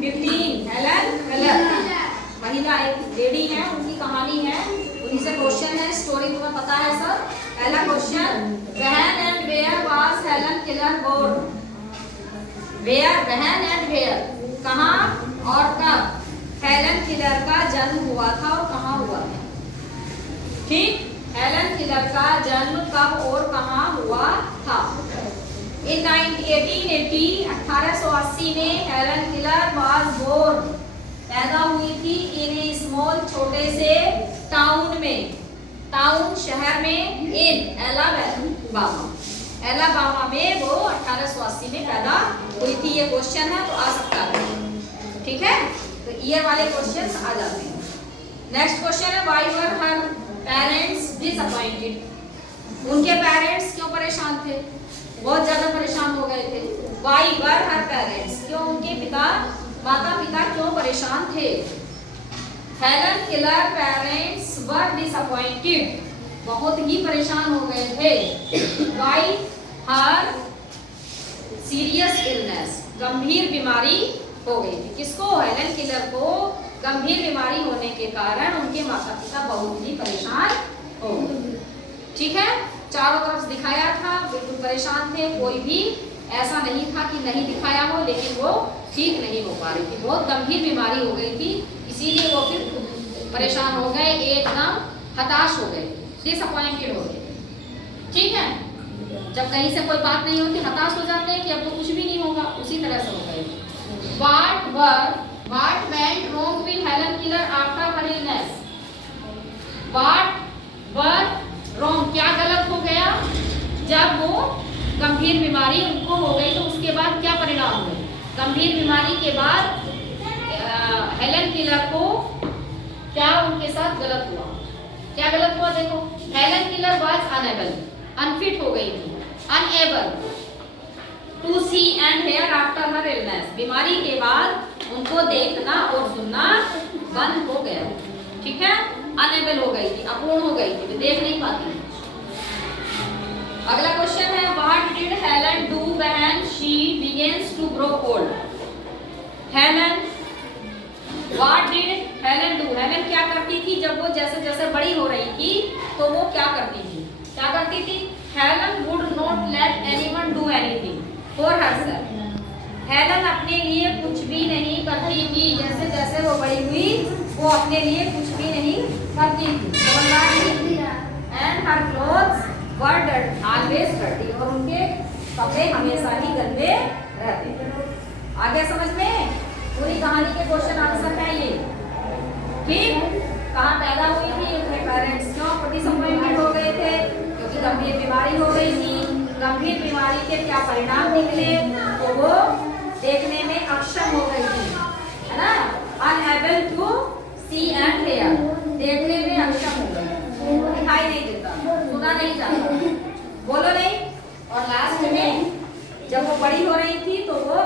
15 Helen Keller, महिला एक lady है, उनकी कहानी है, उन्हीं से क्वेश्चन है, स्टोरी तुम्हें पता है सब। पहला question, when and where was Helen Keller born. Where, when and where, कहाँ और कब हेलन केलर का जन्म हुआ था और कहाँ हुआ था। ठीक, हेलन केलर का जन्म कब और कहाँ हुआ था। इन 1880 1880 में हेलन केलर वाज बोर्न, पैदा हुई थी इन ए स्मॉल, छोटे से टाउन में, टाउन शहर में, इन एलाबामा, एलाबामा में वो 1880 में पैदा हुई थी। ये क्वेश्चन है तो आ सकता है, ठीक है, तो ईयर वाले क्वेश्चंस आ जाते हैं। नेक्स्ट क्वेश्चन है, why were her parents disappointed. उनके पेरेंट्स क्यों परेशान थे, बहुत ज्यादा परेशान हो गए थे। व्हाई वर हर पेरेंट्स, क्यों उनके पिता, माता पिता क्यों परेशान थे। Helen Keller parents were disappointed, बहुत ही परेशान हो गए थे। व्हाई हर सीरियस इलनेस, गंभीर बीमारी हो गई थी। किसको, हेलन केलर को गंभीर बीमारी होने के कारण उनके माता पिता बहुत ही परेशान हो गए। ठीक है, चारों तरफ दिखाया था, बिल्कुल परेशान थे, कोई भी ऐसा नहीं था कि नहीं दिखाया हो, लेकिन वो ठीक नहीं हो पा रही थी, बहुत गंभीर बीमारी हो गई थी, इसीलिए वो फिर परेशान हो गए, एकदम हताश हो गए, डिसअपॉइंटेड हो गए। ठीक है, जब कहीं से कोई बात नहीं होती हताश हो जाते हैं कि अब तो कुछ भी नहीं होगा, उसी तरह से हो गए। What went wrong with Helen Keller after her illness? What were wrong, क्या गलत हो गया जब वो गंभीर बीमारी उनको हो गई, तो उसके बाद क्या परिणाम हुए। गंभीर बीमारी के बाद हेलन केलर को क्या उनके साथ गलत हुआ, क्या गलत हुआ देखो। Helen Keller was unable, unfit हो गई थी, unable to see and hear after her illness, बीमारी के बाद उनको देखना और सुनना बंद हो गया। ठीक है, अनएबल हो गई थी, अपूर्ण हो गई थी, देख नहीं पाती। अगला क्वेश्चन है, what did Helen do when she begins to grow old. Helen, what did Helen do, Helen क्या करती थी जब वो जैसे जैसे बड़ी हो रही थी, तो वो क्या करती थी, क्या करती थी। Helen would not let anyone do anything for herself, Helen अपने लिए कुछ भी नहीं करती थी, जैसे जैसे वो बड़ी हुई वो अपने लिए कुछ भी नहीं करती थी। And her clothes were always dirty, और उनके कपड़े हमेशा ही गंदे रहते थे। आगे समझ में, पूरी कहानी के क्वेश्चन आंसर है ये। ठीक, कहाँ पैदा हुई थी, अपने पेरेंट्स क्यों डिसअपॉइंटेड हो गए थे, क्योंकि गंभीर बीमारी हो गई थी। गंभीर बीमारी के क्या परिणाम निकले, तो वो देखने में अक्षम हो गई थी, है ना, unable to see and hear, देखने में अक्षम हो गई, दिखाई नहीं देता, सुना नहीं जाता, बोलो नहीं। और लास्ट में जब वो बड़ी हो रही थी तो वो